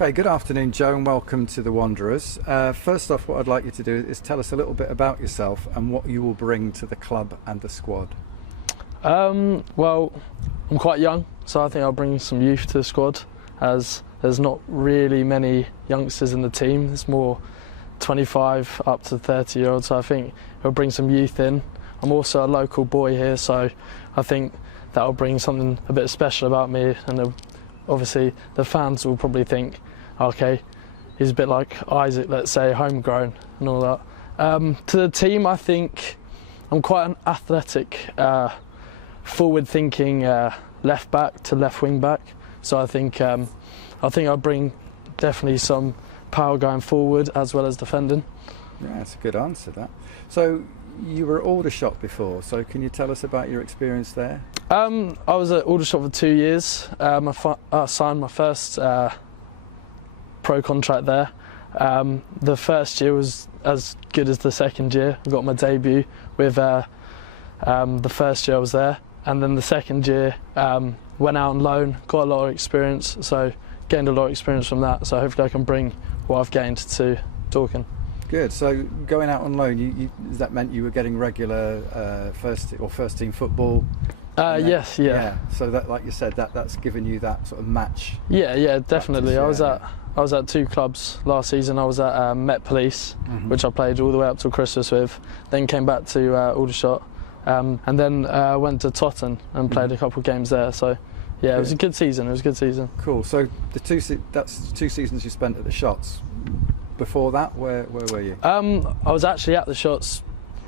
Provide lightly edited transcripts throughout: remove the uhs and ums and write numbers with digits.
Okay, good afternoon, Joe, and welcome to the Wanderers. First off, what I'd like you to do is tell us a little bit about yourself and what you will bring to the club and the squad. Well, I'm quite young, so I think I'll bring some youth to the squad, as there's not really many youngsters in the team. There's more 25 up to 30-year-olds, so I think it'll bring some youth in. I'm also a local boy here, so I think that'll bring something a bit special about me, and obviously the fans will probably think, okay, he's a bit like Isaac, let's say, homegrown and all that. To the team, I think I'm quite an athletic, forward-thinking left back to left wing back. So I think I'll bring definitely some power going forward as well as defending. Yeah, that's a good answer, that. So you were at Aldershot before, so can you tell us about your experience there? I was at Aldershot for 2 years. I signed my first pro contract there. The first year was as good as the second year. I got my debut with the first year I was there, and then the second year went out on loan, got a lot of experience, so gained a lot of experience from that. So hopefully I can bring what I've gained to Dorking. Good. So going out on loan, does that meant you were getting regular first team football? Yes, yeah. Yeah. So that, like you said, that's given you that sort of match. Yeah, definitely. Practice, I was at two clubs last season. I was at Met Police, which I played all the way up till Christmas with. Then came back to Aldershot, and then went to Totton and played a couple of games there. So yeah, it was a good season. It was a good season. Cool. So that's 2 seasons you spent at the Shots. Before that, where were you? I was actually at the Shots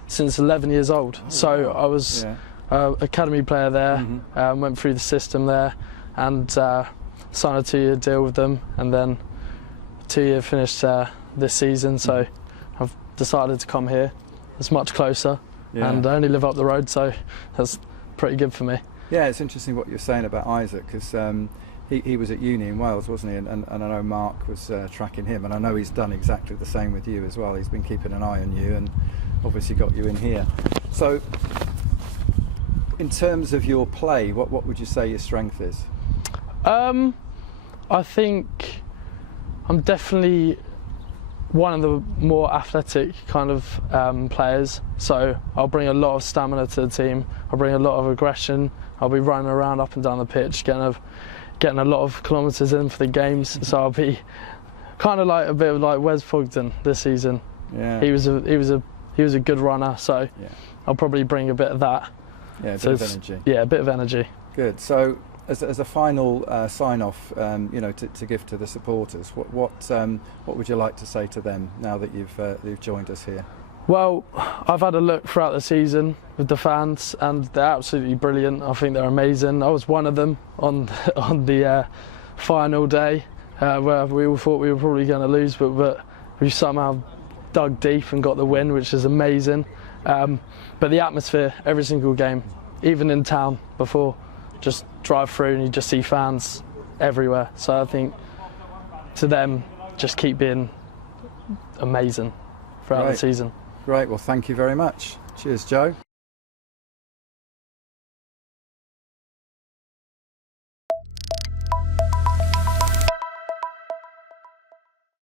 since 11 years old. So I was academy player there, went through the system there, and signed a 2-year deal with them, and then 2-year finished this season. So I've decided to come here. It's much closer, and I only live up the road, so that's pretty good for me. Yeah, it's interesting what you're saying about Isaac, because he was at uni in Wales, wasn't he? And I know Mark was tracking him, and I know he's done exactly the same with you as well. He's been keeping an eye on you and obviously got you in here. So in terms of your play, what would you say your strength is? I think I'm definitely one of the more athletic kind of players, so I'll bring a lot of stamina to the team. I'll bring a lot of aggression. I'll be running around up and down the pitch, getting a lot of kilometres in for the games. So I'll be kind of like a bit of like Wes Fogden this season. Yeah. He was a good runner, so I'll probably bring a bit of that. Yeah, a bit of energy. Yeah, a bit of energy. Good. So as a final sign-off, to give to the supporters, what would you like to say to them now that you've joined us here? Well, I've had a look throughout the season with the fans, and they're absolutely brilliant. I think they're amazing. I was one of them on the final day where we all thought we were probably going to lose, but we somehow dug deep and got the win, which is amazing. But the atmosphere, every single game, even in town before, just drive through and you just see fans everywhere. So I think to them, just keep being amazing throughout the season. Great, well thank you very much. Cheers, Joe.